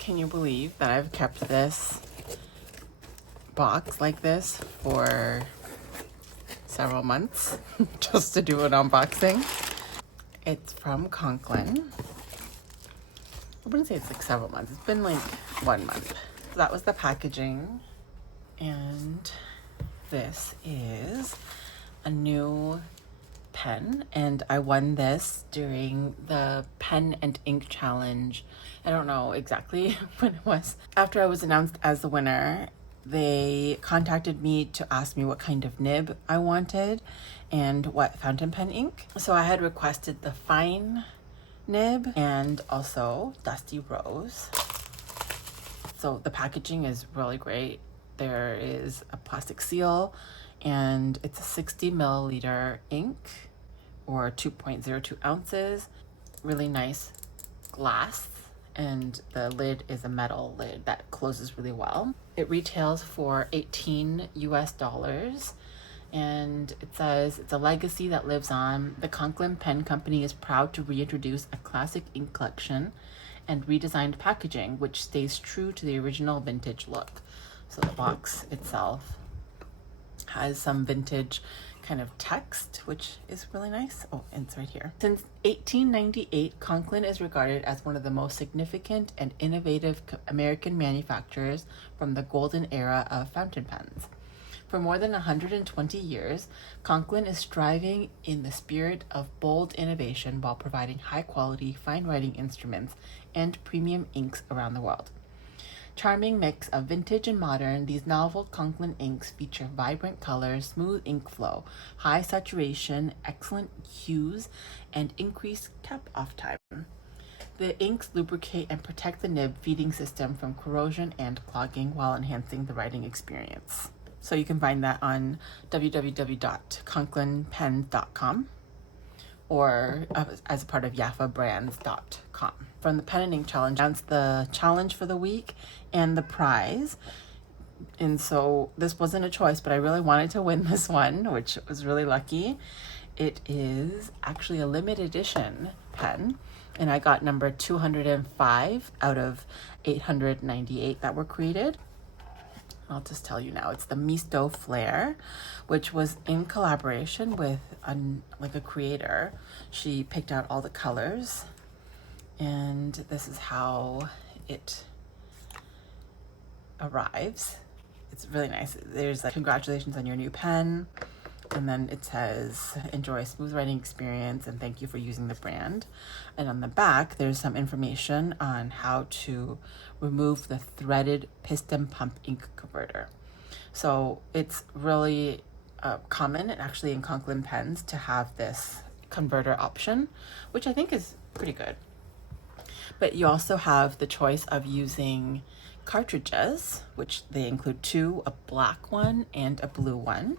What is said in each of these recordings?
Can you believe that I've kept this box like this for several months just to do an unboxing? It's from Conklin. I wouldn't say it's like several months. It's been like 1 month. So that was the packaging. And this is a new pen, and I won this during the pen and ink challenge. I don't know exactly when it was. After I was announced as the winner, they contacted me to ask me what kind of nib I wanted and what fountain pen ink. So I had requested the fine nib and also Dusty Rose. So the packaging is really great. There is a plastic seal and it's a 60 milliliter ink or 2.02 ounces. Really nice glass, and the lid is a metal lid that closes really well. It retails for $18 US, and it says it's a legacy that lives on. The Conklin Pen Company is proud to reintroduce a classic ink collection and redesigned packaging which stays true to the original vintage look. So the box itself has some vintage kind of text, which is really nice. Oh, and it's right here. Since 1898, Conklin is regarded as one of the most significant and innovative American manufacturers from the golden era of fountain pens. For more than 120 years, Conklin is striving in the spirit of bold innovation while providing high-quality, fine-writing instruments and premium inks around the world. Charming mix of vintage and modern, these novel Conklin inks feature vibrant colors, smooth ink flow, high saturation, excellent hues, and increased cap-off time. The inks lubricate and protect the nib feeding system from corrosion and clogging while enhancing the writing experience. So you can find that on www.conklinpens.com or as a part of yaffabrands.com. From the Pen and Ink Challenge, announced the challenge for the week and the prize. And so this wasn't a choice, but I really wanted to win this one, which was really lucky. It is actually a limited edition pen, and I got number 205 out of 898 that were created. I'll just tell you now, it's the Misto Flare, which was in collaboration with a creator. She picked out all the colors, and this is how it arrives. It's really nice. There's like, congratulations on your new pen, and then it says, enjoy a smooth writing experience and thank you for using the brand. And on the back, there's some information on how to remove the threaded piston pump ink converter. So it's really common, and actually in Conklin pens, to have this converter option, which I think is pretty good. But you also have the choice of using cartridges, which they include two, a black one and a blue one.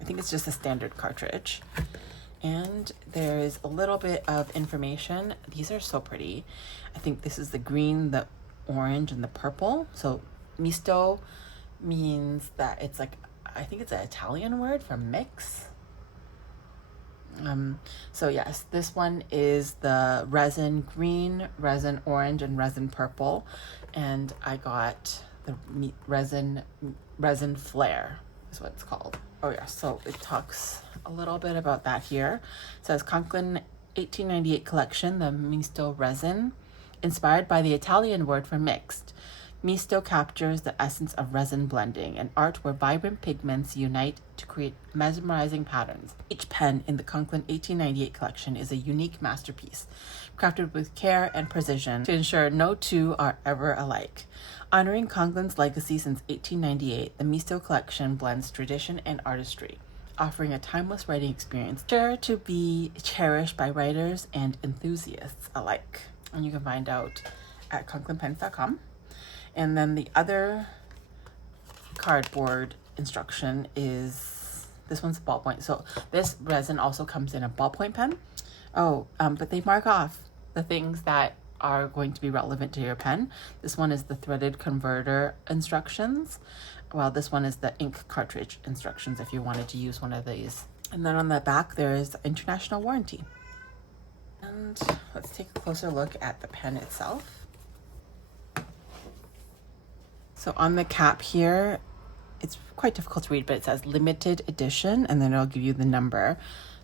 I think it's just a standard cartridge. And there's a little bit of information. These are so pretty. I think this is the green, the orange, and the purple. So misto means that it's like, I think it's an Italian word for mix. So yes, this one is the resin green, resin orange, and resin purple. And I got the resin flare is what it's called. Oh yeah, so it talks a little bit about that here. It says Conklin 1898 collection, the Misto Resin, inspired by the Italian word for mixed. Misto captures the essence of resin blending, an art where vibrant pigments unite to create mesmerizing patterns. Each pen in the Conklin 1898 collection is a unique masterpiece, crafted with care and precision to ensure no two are ever alike. Honoring Conklin's legacy since 1898, the Misto collection blends tradition and artistry, offering a timeless writing experience sure to be cherished by writers and enthusiasts alike. And you can find out at conklinpens.com. And then the other cardboard instruction is, this one's ballpoint. So this resin also comes in a ballpoint pen. But they mark off the things that are going to be relevant to your pen. This one is the threaded converter instructions, while this one is the ink cartridge instructions if you wanted to use one of these. And then on the back, there's international warranty. And let's take a closer look at the pen itself. So on the cap here, it's quite difficult to read, but it says limited edition, and then it'll give you the number.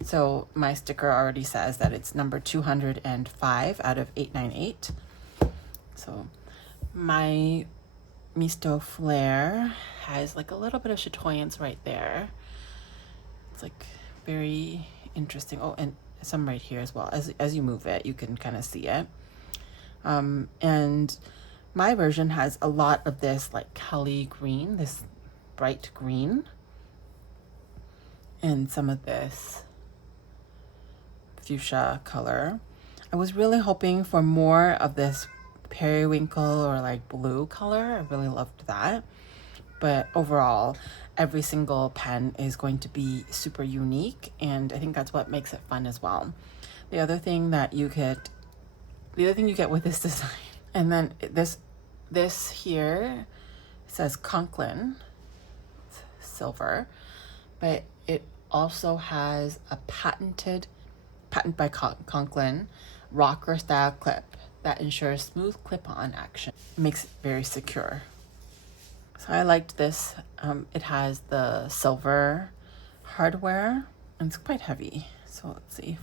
So my sticker already says that it's number 205 out of 898. So my Misto Flare has like a little bit of chatoyance right there. It's like very interesting. Oh, and some right here as well. As you move it, you can kind of see it. And my version has a lot of this like Kelly green, this bright green, and some of this fuchsia color. I was really hoping for more of this periwinkle or like blue color. I really loved that. But overall, every single pen is going to be super unique, and I think that's what makes it fun as well. The other thing you get with this design, and then this here says Conklin silver, but it also has a patent by Conklin rocker style clip that ensures smooth clip-on action. It makes it very secure. So I liked this. It has the silver hardware, and it's quite heavy. So let's see.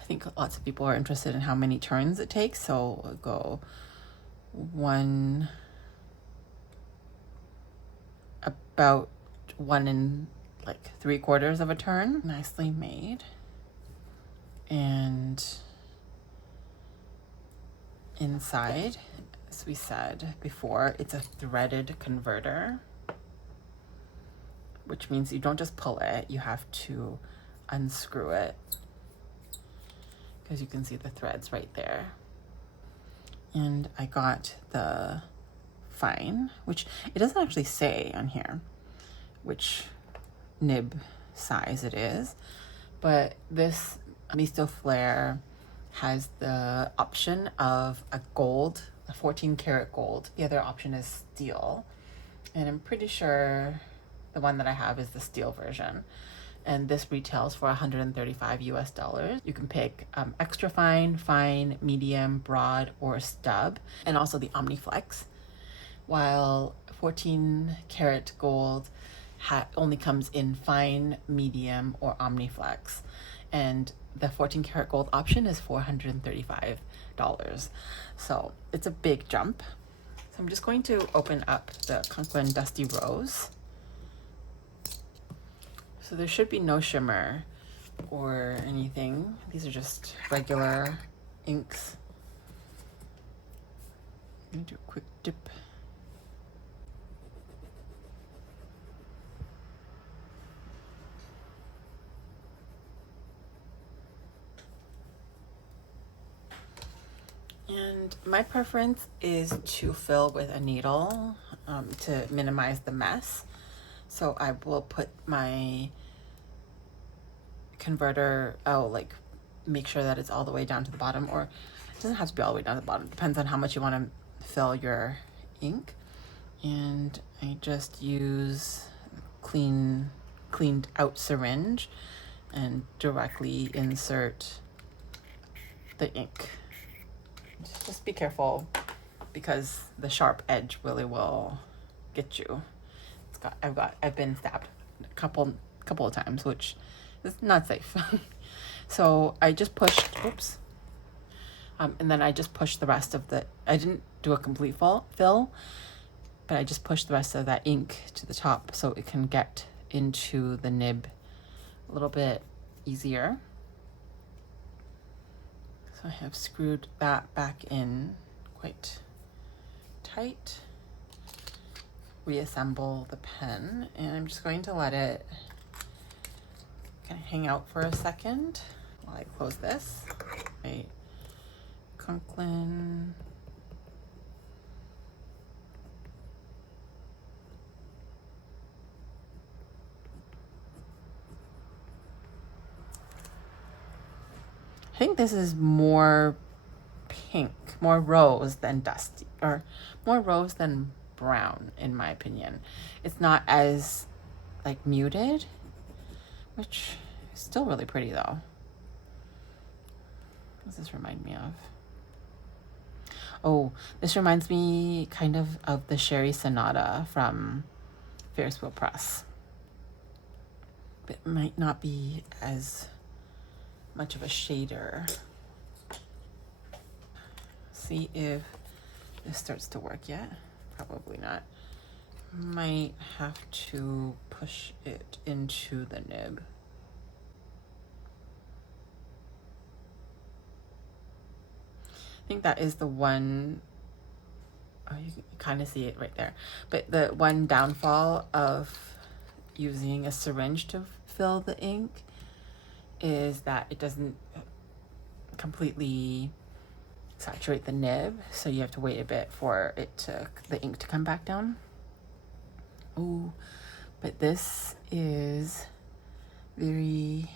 I think lots of people are interested in how many turns it takes. So we'll go about 1 3/4 of a turn. Nicely made. And inside, as we said before, it's a threaded converter, which means you don't just pull it, you have to unscrew it, because you can see the threads right there. And I got the fine, which it doesn't actually say on here which nib size it is, but this Misto Flare has the option of a 14 karat gold. The other option is steel, and I'm pretty sure the one that I have is the steel version, and this retails for $135 US. You can pick extra fine, medium, broad, or stub, and also the OmniFlex, while 14 karat gold only comes in fine, medium, or OmniFlex, and the 14 karat gold option is $435. So it's a big jump. So I'm just going to open up the Conklin Dusty Rose. So there should be no shimmer or anything. These are just regular inks. I'm gonna do a quick dip. And my preference is to fill with a needle to minimize the mess. So I will put my converter, make sure that it's all the way down to the bottom, or it doesn't have to be all the way down to the bottom. It depends on how much you want to fill your ink. And I just use cleaned out syringe and directly insert the ink. Just be careful, because the sharp edge really will get you. I've been stabbed a couple of times, which is not safe. So I just pushed, and then I just pushed the rest of I didn't do a complete fill, but I just pushed the rest of that ink to the top so it can get into the nib a little bit easier. So I have screwed that back in quite tight. Reassemble the pen, and I'm just going to let it kind of hang out for a second while I close this. My Conklin I think this is more pink, more rose than dusty, or more rose than brown, in my opinion. It's not as muted, which is still really pretty though. What does this remind me of? Oh, this reminds me kind of the Sherry Sonata from Ferris Wheel Press. It might not be as much of a shader. See if this starts to work yet. Probably not. Might have to push it into the nib. I think that is the one. Oh, you can kind of see it right there. But the one downfall of using a syringe to fill the ink is that it doesn't completely saturate the nib, so you have to wait a bit for the ink to come back down. Oh, but this is very